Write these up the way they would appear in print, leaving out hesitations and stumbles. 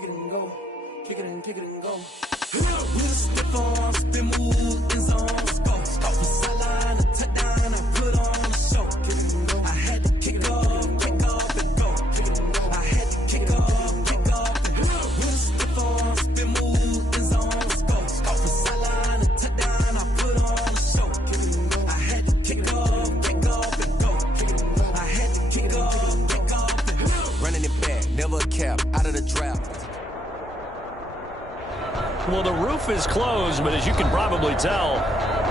kick it and go. Kick it and go. With a stiff arm, spin move, in zone, let's go. Off the sideline, a touchdown, I put on a show. Kick it and go. I had to kick off and go. Kick it and go. I had to kick off and go. With a stiff arm, spin move, in zone, let's go. Off the sideline, a touchdown, I put on a show. Kick it and go. I had to kick off and go. Kick it and go. I had to kick off and go. Running it back, never a cap, out of the draft. Well, the roof is closed, but as you can probably tell,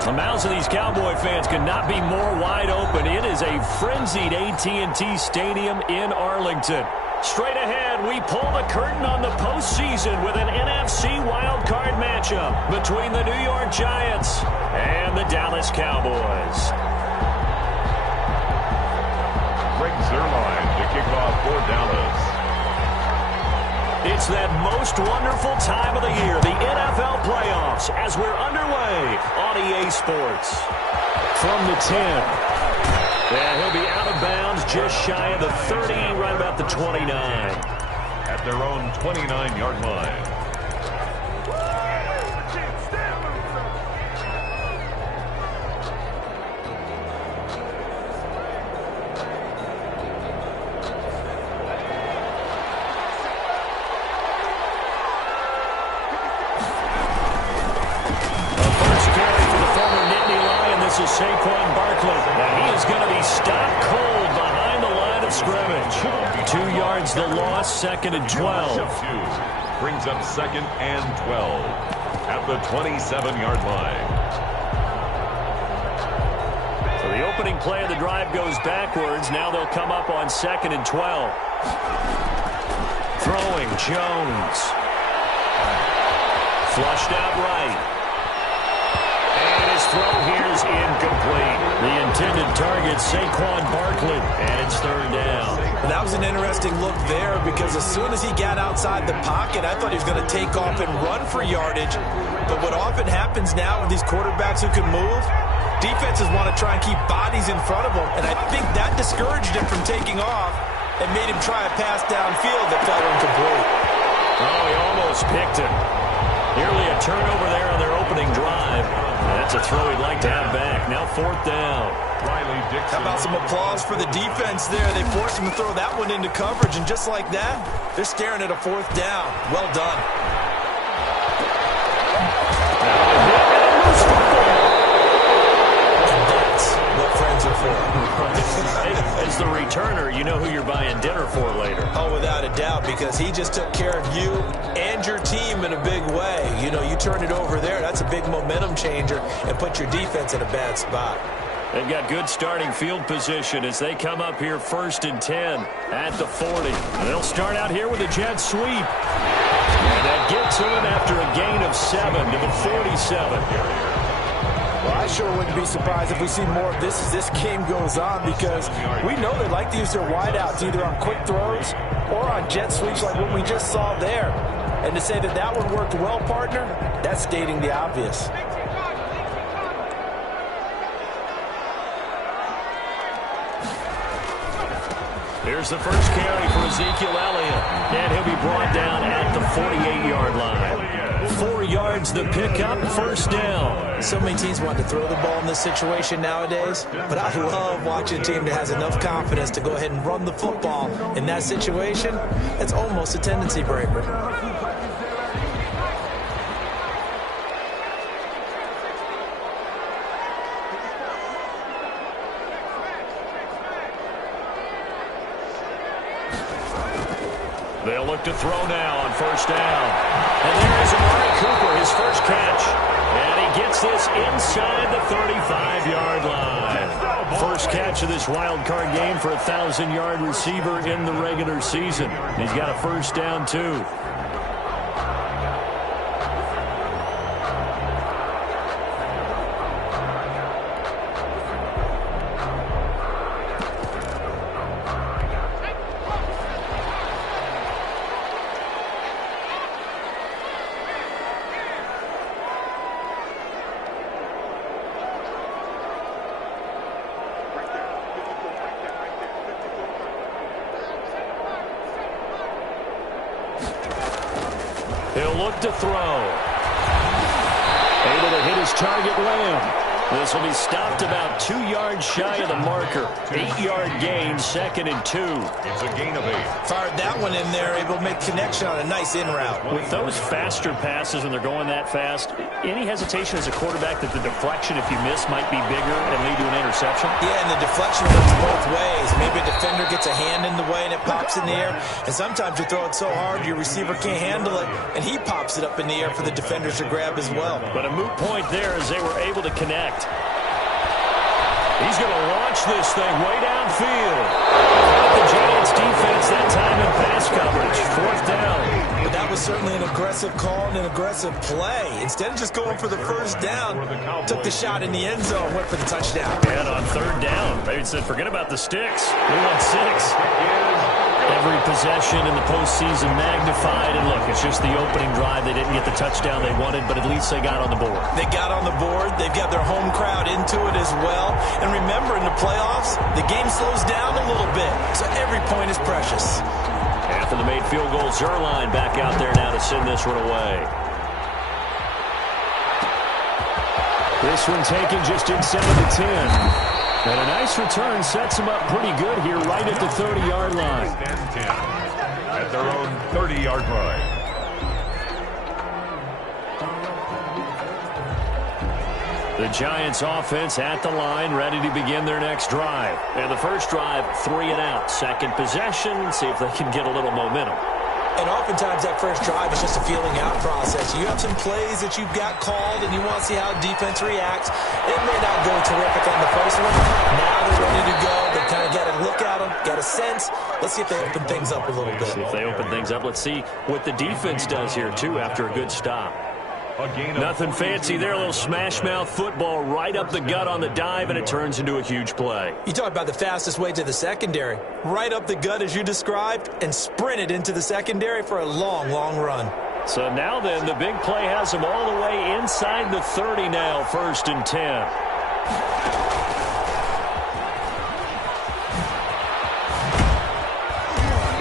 the mouths of these Cowboy fans could not be more wide open. It is a frenzied AT&T Stadium in Arlington. Straight ahead, we pull the curtain on the postseason with an NFC wildcard matchup between the New York Giants and the Dallas Cowboys. Greg Zuerlein to kick off for Dallas. It's that most wonderful time of the year, the NFL playoffs, as we're underway on EA Sports. From the 10. Yeah, he'll be out of bounds just shy of the 30, right about the 29. At their own 29-yard line. Saquon Barkley. Now he is going to be stopped cold behind the line of scrimmage. 2 yards the loss, 2nd and 12. Brings up 2nd and 12 at the 27-yard line. So the opening play of the drive goes backwards. Now they'll come up on 2nd and 12. Throwing Jones. Flushed out right. Throw here's incomplete. The intended target, Saquon Barkley, and it's 3rd down. That was an interesting look there because as soon as he got outside the pocket, I thought he was going to take off and run for yardage. But what often happens now with these quarterbacks who can move, defenses want to try and keep bodies in front of them, and I think that discouraged him from taking off and made him try a pass downfield that fell incomplete. Oh, he almost picked it. Nearly a turnover there on their opening drive. That's a throw he'd like to have back. Now 4th down. How about some applause for the defense there? They forced him to throw that one into coverage, and just like that, they're staring at a 4th down. Well done. That's what friends are for. As the returner, you know who you're buying dinner for later. Oh, without a doubt, because he just took care of you and your team in a big way. You know, you turn it over there, that's a big momentum changer, and put your defense in a bad spot. They've got good starting field position as they come up here 1st and 10 at the 40. They'll start out here with a jet sweep. And that gets to him after a gain of 7 to the 47. Well, I sure wouldn't be surprised if we see more of this as this game goes on, because we know they like to use their wideouts either on quick throws or on jet sweeps like what we just saw there. And to say that that one worked well, partner, that's stating the obvious. Here's the first carry for Ezekiel Elliott, and he'll be brought down at the 48-yard line. 4 yards the pickup, 1st down. So many teams want to throw the ball in this situation nowadays, but I love watching a team that has enough confidence to go ahead and run the football in that situation. It's almost a tendency breaker. They'll look to throw now on 1st down. And there is Amari Cooper, his first catch. And he gets this inside the 35-yard line. First catch of this wild card game for a 1,000-yard receiver in the regular season. He's got a 1st down, too. look to throw. Able to hit his target, Lamb. This will be stopped about 2 yards shy of the marker. 8-yard gain, 2nd and 2. It's a gain of 8. Fired that one in there, able to make connection on a nice in route. With those faster passes when they're going that fast, any hesitation as a quarterback that the deflection, if you miss, might be bigger and lead to an interception? Yeah, and the deflection goes both ways. Maybe a defender gets a hand in the way and it pops in the air. And sometimes you throw it so hard your receiver can't handle it, and he pops it up in the air for the defenders to grab as well. But a moot point there as they were able to connect. He's going to launch this thing way downfield. Got the Giants defense that time in pass coverage. 4th down. But that was certainly an aggressive call and an aggressive play. Instead of just going for the first down, took the shot in the end zone, went for the touchdown. And on 3rd down, they said, forget about the sticks. We want 6. Every possession in the postseason magnified. And look, it's just the opening drive. They didn't get the touchdown they wanted, but at least they got on the board. They got on the board. They've got their home crowd into it as well. And remember, in the playoffs, the game slows down a little bit. So every point is precious. After the made field goal, Zerline back out there now to send this one away. This one taken just inside the 10. And a nice return sets him up pretty good here right at the 30-yard line. At their own 30-yard line. The Giants offense at the line, ready to begin their next drive. And the first drive, 3 and out. Second possession, see if they can get a little momentum. And oftentimes that first drive is just a feeling out process. You have some plays that you've got called and you want to see how defense reacts. It may not go terrific on the first one. Now they're ready to go. They kind of got a look at them, got a sense. Let's see if they open things up a little bit. See if they open things up. Let's see what the defense does here, too, after a good stop. Nothing fancy there. A little smash-mouth football right up the gut on the dive, and it turns into a huge play. You talk about the fastest way to the secondary. Right up the gut, as you described, and sprinted into the secondary for a long, long run. So now then, the big play has him all the way inside the 30 now, 1st and 10.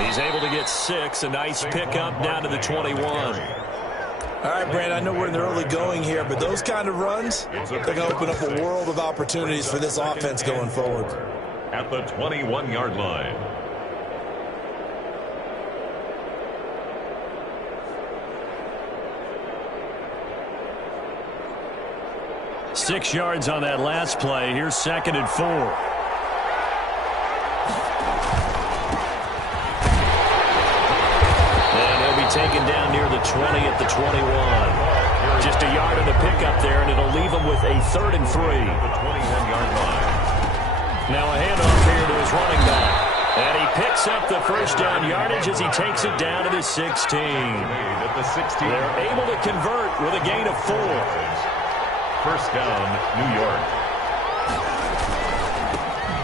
He's able to get 6. A nice pickup down to the 21. All right, Brand, I know we're in the early going here, but those kind of runs, they're going to open up a world of opportunities for this offense going forward. At the 21-yard line. Six yards on that last play. Here's 2nd and 4. Taken down near the 20 at the 21. Just a yard of the pickup there, and it'll leave him with a 3rd and 3. The 21-yard line. Now a handoff here to his running back. And he picks up the first down yardage as he takes it down to the 16. At the 16. They're able to convert with a gain of 4. First down, New York.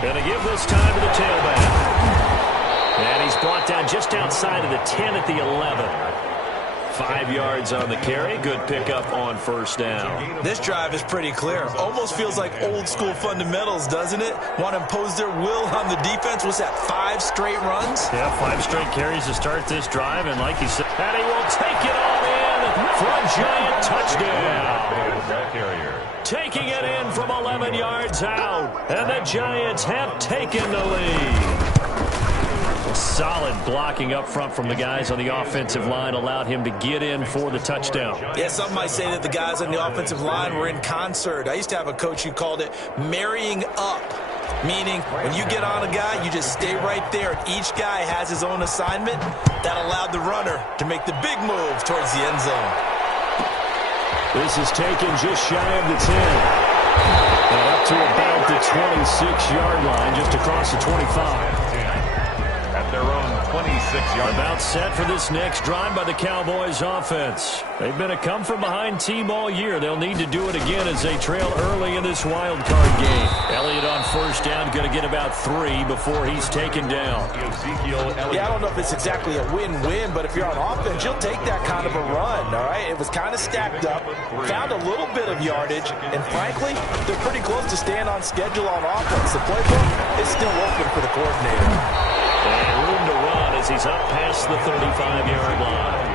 Going to give this time to the tailback. And he's brought down just outside of the 10 at the 11. 5 yards on the carry. Good pickup on first down. This drive is pretty clear. Almost feels like old school fundamentals, doesn't it? Want to impose their will on the defense. What's that, 5 straight runs? Yeah, 5 straight carries to start this drive. And like you said, and he will take it all in for a Giant touchdown. Taking it in from 11 yards out. And the Giants have taken the lead. Solid blocking up front from the guys on the offensive line allowed him to get in for the touchdown. Yeah, some might say that the guys on the offensive line were in concert. I used to have a coach who called it marrying up, meaning when you get on a guy, you just stay right there. Each guy has his own assignment. That allowed the runner to make the big move towards the end zone. This is taken just shy of the 10. And up to about the 26-yard line, just across the 25. Their own 26-yard. About set for this next drive by the Cowboys offense. They've been a come-from-behind team all year. They'll need to do it again as they trail early in this wild card game. Elliott on first down, going to get about 3 before he's taken down. Yeah, I don't know if it's exactly a win-win, but if you're on offense, you'll take that kind of a run, all right? It was kind of stacked up, found a little bit of yardage, and frankly, they're pretty close to staying on schedule on offense. The playbook is still open for the coordinator. And room to run as he's up past the 35-yard line.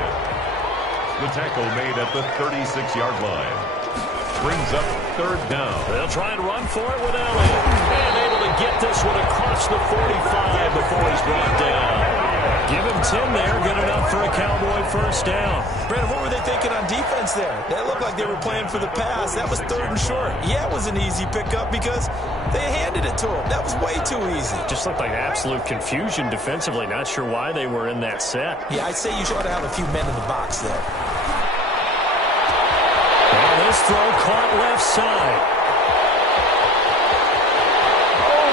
The tackle made at the 36-yard line. Brings up third down. They'll try and run for it with Elliott. And able to get this one across the 45 before he's brought down. Give him 10 there. Good enough for a Cowboy first down. Brandon, what were they thinking on defense there? That looked like they were playing for the pass. That was third and short. Yeah, it was an easy pickup because they handed it to him. That was way too easy. Just looked like absolute confusion defensively. Not sure why they were in that set. Yeah, I'd say you ought to have a few men in the box there. Well, this throw caught left side.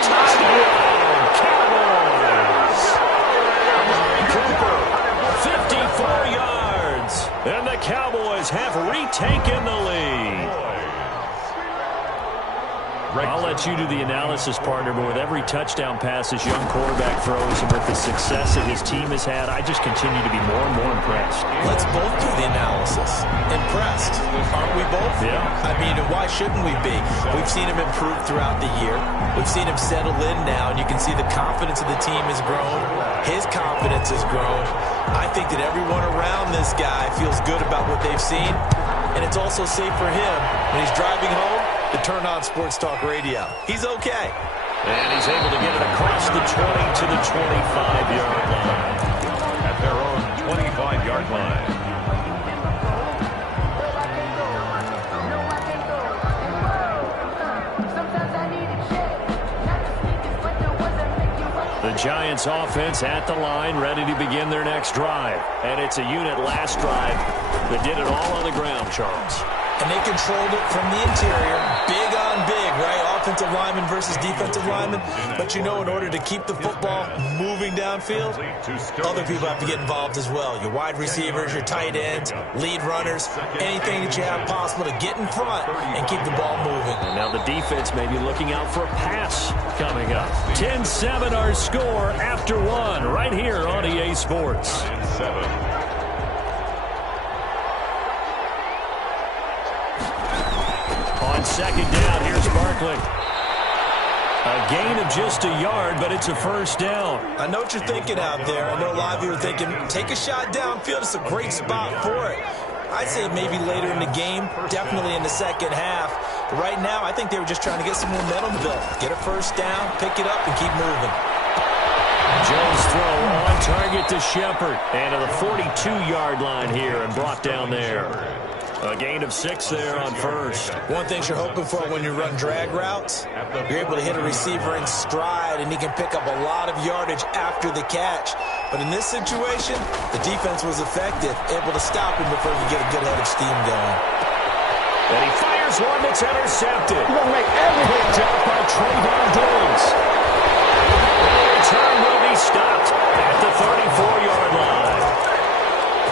Touchdown, Cowboys! Cooper, 54 yards. And the Cowboys have retaken the lead. I'll let you do the analysis, partner, but with every touchdown pass this young quarterback throws and with the success that his team has had, I just continue to be more and more impressed. Let's both do the analysis. Impressed. Aren't we both? Yeah. I mean, why shouldn't we be? We've seen him improve throughout the year. We've seen him settle in now, and you can see the confidence of the team has grown. His confidence has grown. I think that everyone around this guy feels good about what they've seen, and it's also safe for him when he's driving home to turn on Sports Talk Radio. He's okay. And he's able to get it across the 20 to the 25-yard line. At their own 25-yard line. The Giants offense at the line, ready to begin their next drive. And it's a unit last drive that did it all on the ground, Charles. And they controlled it from the interior, big on big, right? Offensive lineman versus defensive lineman. But you know, in order to keep the football moving downfield, other people have to get involved as well. Your wide receivers, your tight ends, lead runners, anything that you have possible to get in front and keep the ball moving. And now the defense may be looking out for a pass coming up. 10-7 our score after one right here on EA Sports. 10-7. On second down, here's Barkley. A gain of just a yard, but it's a first down. I know what you're thinking out there. I know a lot of you are thinking, take a shot downfield. It's a great spot for it. I'd say maybe later in the game, definitely in the second half. But right now, I think they were just trying to get some momentum built. Get a first down, pick it up, and keep moving. Jones' throw on target to Shepard. And to the 42-yard line here and brought down there. A gain of 6 there on first. One thing you're hoping for when you run drag routes, you're able to hit a receiver in stride, and he can pick up a lot of yardage after the catch. But in this situation, the defense was effective, able to stop him before he could get a good head of steam going. And he fires one that's intercepted. Picked up by Trayvon Diggs. The return will be stopped at the 34-yard line.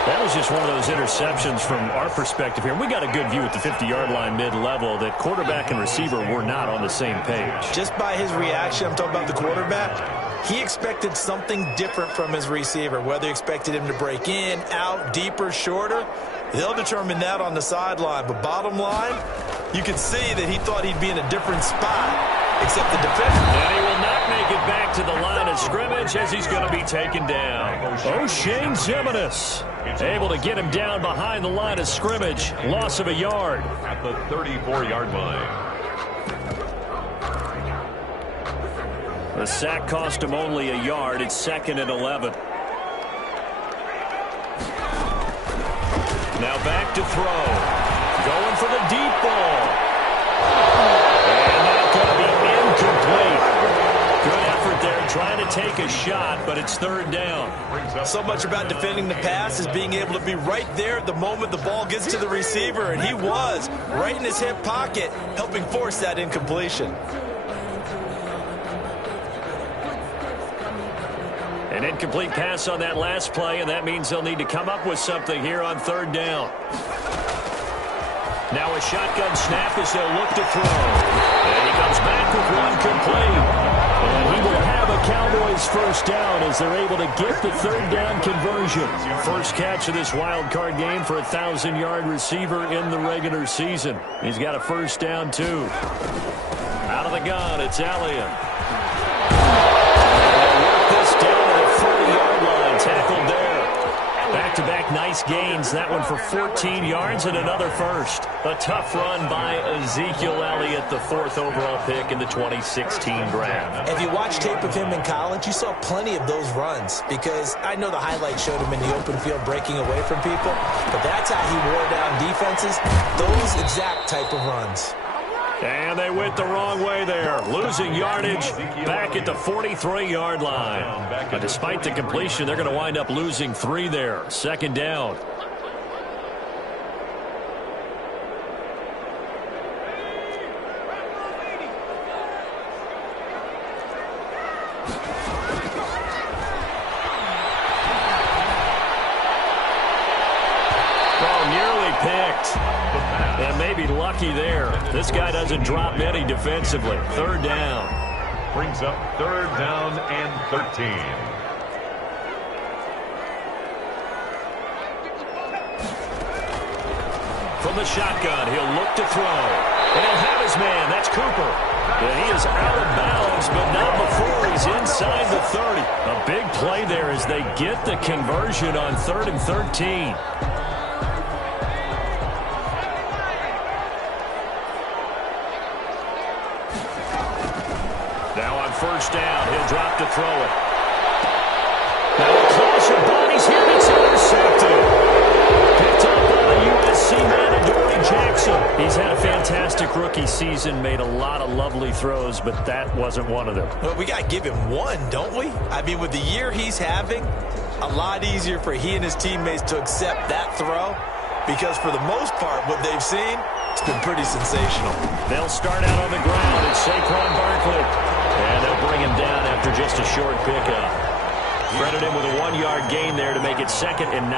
That was just one of those interceptions from our perspective here. We got a good view at the 50-yard line mid-level that quarterback and receiver were not on the same page. Just by his reaction, I'm talking about the quarterback, he expected something different from his receiver, whether he expected him to break in, out, deeper, shorter. They'll determine that on the sideline. But bottom line, you can see that he thought he'd be in a different spot, except the defender. And he will not make it back to the line of scrimmage as he's going to be taken down. O'Shane Zimenez able to get him down behind the line of scrimmage. Loss of a yard. At the 34-yard line. The sack cost him only a yard. It's 2nd and 11. Now back to throw. Going for the deep ball. And that's going to be incomplete. Good effort there trying to take a shot, but it's 3rd down. So much about defending the pass is being able to be right there at the moment the ball gets to the receiver, and he was right in his hip pocket, helping force that incompletion. An incomplete pass on that last play, and that means they'll need to come up with something here on 3rd down. Now a shotgun snap as they'll look to throw. And he comes back with one complete. And he will have a Cowboys first down as they're able to get the 3rd down conversion. First catch of this wild card game for a 1,000-yard receiver in the regular season. He's got a first down, too. Out of the gun, it's Elliott. This down to the 40-yard line, tackled there. Back-to-back nice Nice gains. That one for 14 yards and another first. A tough run by Ezekiel Elliott, the 4th overall pick in the 2016 draft. If you watch tape of him in college, you saw plenty of those runs, because I know the highlights showed him in the open field breaking away from people, but that's how he wore down defenses, those exact type of runs. And they went the wrong way there, losing yardage back at the 43-yard line. But despite the completion, they're going to wind up losing 3 there. Second down. Oh, nearly picked. And maybe lucky there. This guy doesn't drop many defensively. Third down. Brings up 3rd down and 13. From the shotgun, he'll look to throw. And he'll have his man. That's Cooper. And he is out of bounds, but not before he's inside the 30. A big play there as they get the conversion on 3rd and 13. First down, he'll drop to throw it. Now a clash of bodies here, it's intercepted. Picked up by the USC man, Adoree Jackson. He's had a fantastic rookie season, made a lot of lovely throws, but that wasn't one of them. Well, we got to give him one, don't we? I mean, with the year he's having, a lot easier for he and his teammates to accept that throw, because for the most part, what they've seen, it's been pretty sensational. They'll start out on the ground. It's Saquon Barkley. And they'll bring him down after just a short pickup. Credit him with a 1-yard gain there to make it 2nd and 9.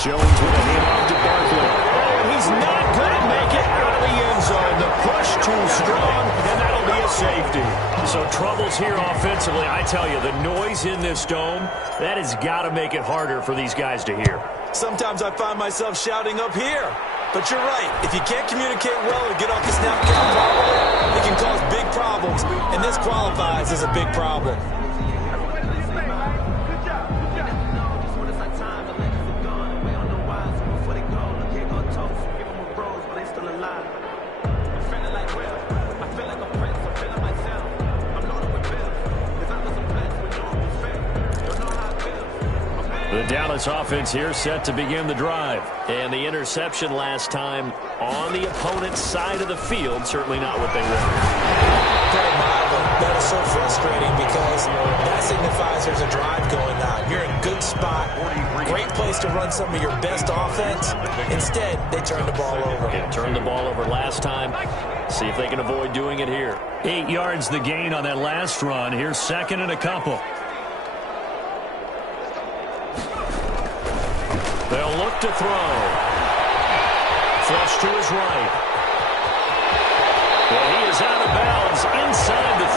Jones with a hand off to Barkley. Oh, he's not going to make it out of the end zone. The push too strong, and that'll be a safety. So troubles here offensively. I tell you, the noise in this dome, that has got to make it harder for these guys to hear. Sometimes I find myself shouting up here. But you're right. If you can't communicate well or get off the snap count properly, it can cause big problems. And this qualifies as a big problem. The Dallas offense here set to begin the drive. And the interception last time on the opponent's side of the field, certainly not what they wanted. That is so frustrating, because that signifies there's a drive going on. You're in a good spot, great place to run some of your best offense. Instead, they turn the ball over. Yeah, turned the ball over last time. See if they can avoid doing it here. 8 yards the gain on that last run. Here's 2nd and a couple. They'll look to throw. Flush to his right. Well, he is out of bounds inside the 35.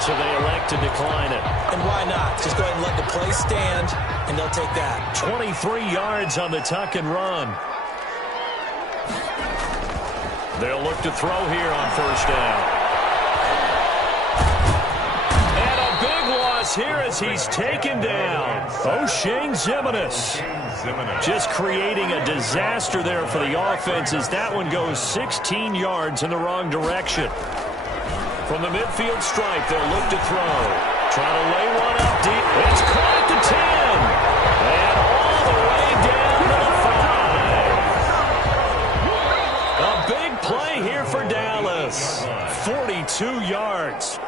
So they elect to decline it. And why not? Just go ahead and let the play stand, and they'll take that. 23 yards on the tuck and run. They'll look to throw here on 1st down. Here as he's taken down. xxiChesse4FUNxx's just creating a disaster there for the offense as that one goes 16 yards in the wrong direction. From the midfield stripe, they'll look to throw. Trying to lay one up deep. It's caught at the 10. And all the way down to the 5. A big play here for Dallas. 42 yards.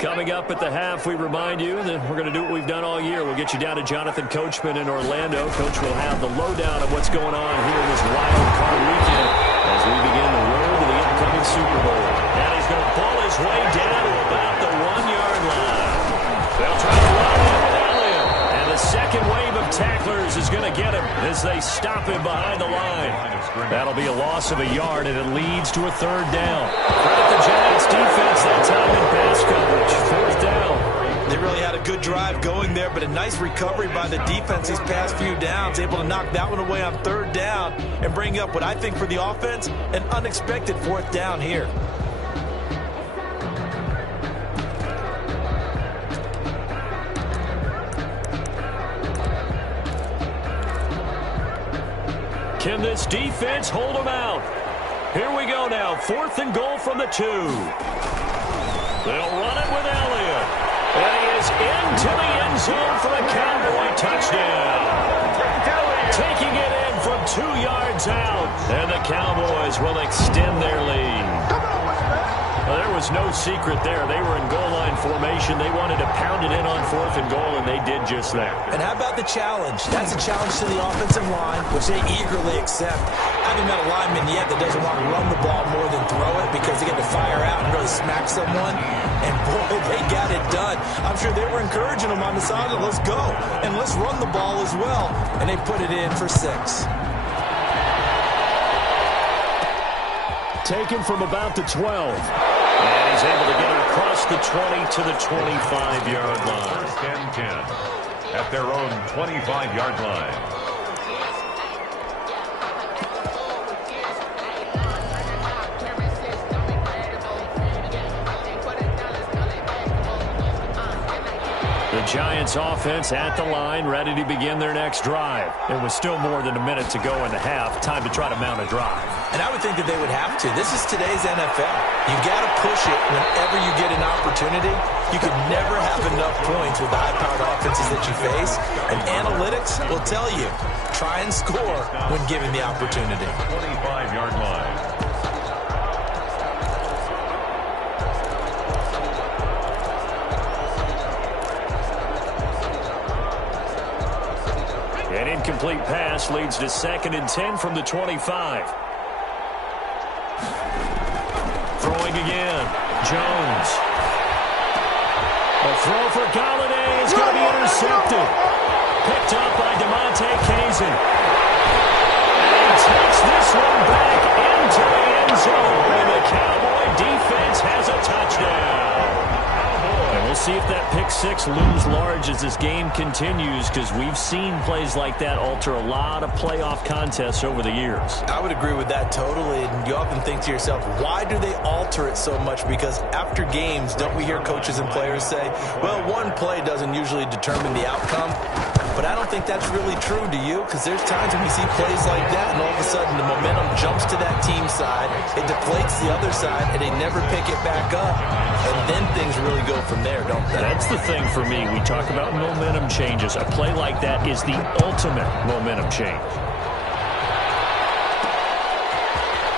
Coming up at the half, we remind you that we're going to do what we've done all year. We'll get you down to Jonathan Coachman in Orlando. Coach will have the lowdown of what's going on here this wild card weekend as we begin the road to the upcoming Super Bowl. And he's going to pull his way down to about the 1-yard line. They'll try to run him with Elliott. And the second wave of tacklers is going to get him as they stop him behind the line. That'll be a loss of a yard, and it leads to a 3rd down. Credit the Giants defense that time in pass coverage. 4th down. They really had a good drive going there, but a nice recovery by the defense these past few downs, able to knock that one away on third down and bring up what I think for the offense, an unexpected fourth down here. Can this defense hold them out? Here we go now. 4th and goal from the 2. They'll run it with Elliott. And he is into the end zone for a Cowboy touchdown. Taking it in from 2 yards out. And the Cowboys will extend their lead. Well, there was no secret there. They were in goal line formation. They wanted to pound it in on 4th and goal, and they did just that. And how about the challenge? That's a challenge to the offensive line, which they eagerly accept. I haven't met a lineman yet that doesn't want to run the ball more than throw it because they get to fire out and really smack someone. And, boy, they got it done. I'm sure they were encouraging them on the sideline. Let's go, and let's run the ball as well. And they put it in for 6. Taken from about the 12. And he's able to get it across the 20 to the 25-yard line. 1st and 10 at their own 25-yard line. The Giants offense at the line, ready to begin their next drive. It was still more than a minute to go in the half. Time to try to mount a drive. And I would think that they would have to. This is today's NFL. You've got to push it whenever you get an opportunity. You can never have enough points with the high-powered offenses that you face. And analytics will tell you, try and score when given the opportunity. 25-yard line. An incomplete pass leads to 2nd and 10 from the 25. Throwing again. Jones. A throw for Galladay is going to be intercepted. Picked up by DeMonte Kazin. And he takes this one back into the end zone. And the Cowboy defense has a touchdown. And we'll see if that pick 6 looms large as this game continues, because we've seen plays like that alter a lot of playoff contests over the years. I would agree with that totally. And you often think to yourself, why do they alter it so much? Because after games, don't we hear coaches and players say, well, one play doesn't usually determine the outcome? But I don't think that's really true, do you? Because there's times when we see plays like that, and all of a sudden the momentum jumps to that team side, it deflates the other side, and they never pick it back up. And then things really go from there, don't they? That's the thing for me. We talk about momentum changes. A play like that is the ultimate momentum change.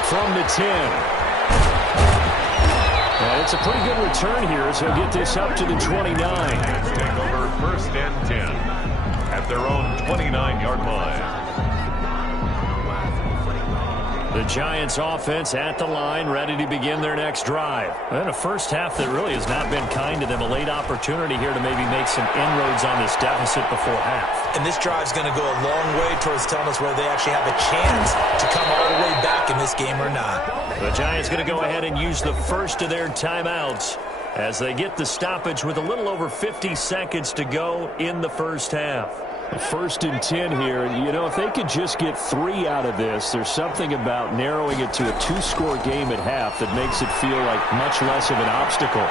From the 10. And it's a pretty good return here as he'll get this up to the 29. Take over 1st and 10 at their own 29-yard line. The Giants offense at the line, ready to begin their next drive. And a first half that really has not been kind to them. A late opportunity here to maybe make some inroads on this deficit before half. And this drive's going to go a long way towards telling us whether they actually have a chance to come all the way back in this game or not. The Giants going to go ahead and use the first of their timeouts as they get the stoppage with a little over 50 seconds to go in the first half. 1st and 10 here. You know, if they could just get 3 out of this, there's something about narrowing it to a 2-score game at half that makes it feel like much less of an obstacle.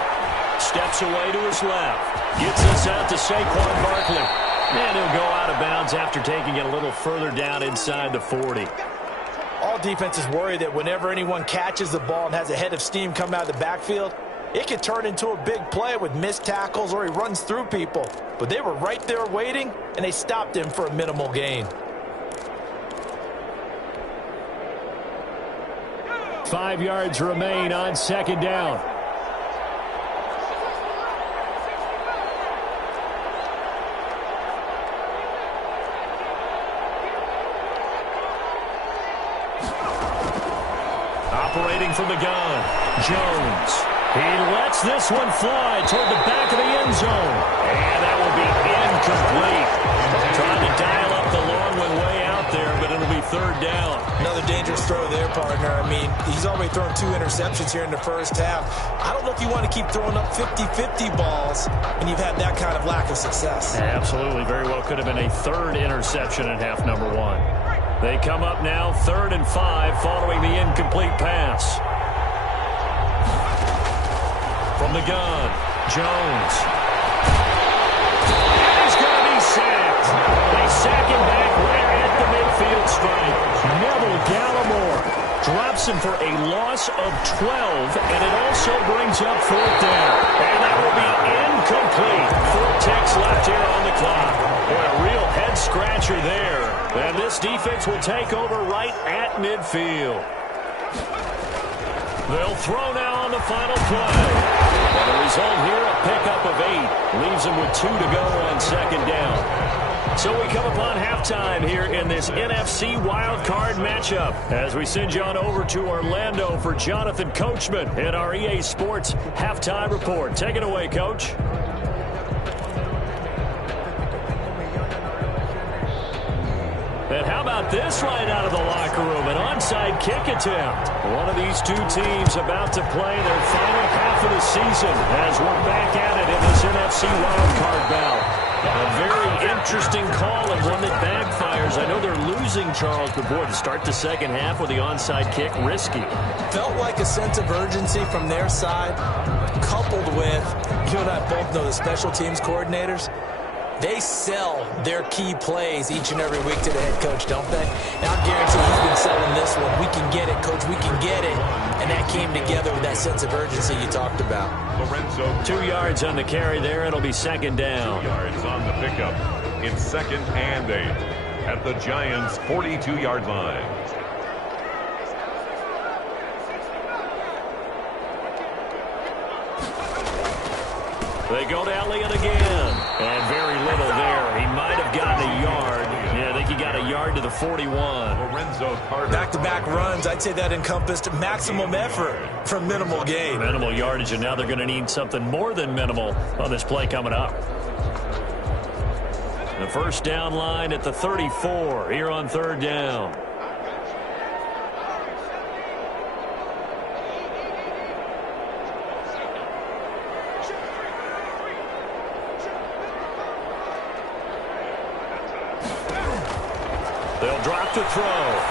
Steps away to his left. Gets this out to Saquon Barkley. And he'll go out of bounds after taking it a little further down inside the 40. All defenses worry that whenever anyone catches the ball and has a head of steam come out of the backfield, it could turn into a big play with missed tackles or he runs through people. But they were right there waiting, and they stopped him for a minimal gain. 5 yards remain on 2nd down. Operating from the gun, Jones. He lets this one fly toward the back of the end zone. And that will be incomplete. Trying to dial up the long one way out there, but it'll be third down. Another dangerous throw there, partner. I mean, he's already thrown 2 interceptions here in the first half. I don't know if you want to keep throwing up 50-50 balls when you've had that kind of lack of success. Absolutely. Very well could have been a third interception in half number 1. They come up now 3rd and 5 following the incomplete pass. From the gun, Jones. And he's going to be sacked. They sack him back right at the midfield stripe. Neville Gallimore drops him for a loss of 12, and it also brings up 4th down. And that will be incomplete. 4 ticks left here on the clock. Boy, a real head-scratcher there. And this defense will take over right at midfield. They'll throw now on the final play. And the result here, a pickup of 8. Leaves them with 2 to go on 2nd down. So we come upon halftime here in this NFC wildcard matchup as we send you on over to Orlando for Jonathan Coachman in our EA Sports halftime report. Take it away, Coach. And how about this right out of the locker room? An onside kick attempt. One of these two teams about to play their final half of the season as we're back at it in this NFC wildcard bout. A very interesting call and one that backfires. I know they're losing, Charles, but boy, to start the second half with the onside kick, risky. Felt like a sense of urgency from their side, coupled with, you and I both know the special teams coordinators, they sell their key plays each and every week to the head coach, don't they? And I guarantee he's been selling this one. We can get it, coach. We can get it. And that came together with that sense of urgency you talked about. Lorenzo. 2 yards on the carry there. It'll be 2nd down. 2 yards on the pickup. It's 2nd and 8 at the Giants' 42-yard line. They go to Elliott again. And very little there. He might have gotten a yard. Yeah, I think he got a yard to the 41. Lorenzo Carter. Back-to-back runs, I'd say that encompassed maximum effort for minimal gain. Minimal yardage, and now they're going to need something more than minimal on this play coming up. The first down line at the 34 here on 3rd down. They'll drop to throw.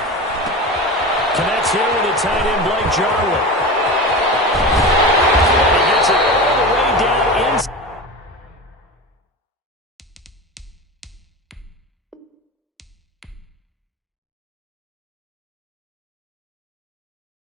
Connects here with a tight end, Blake Jarwin.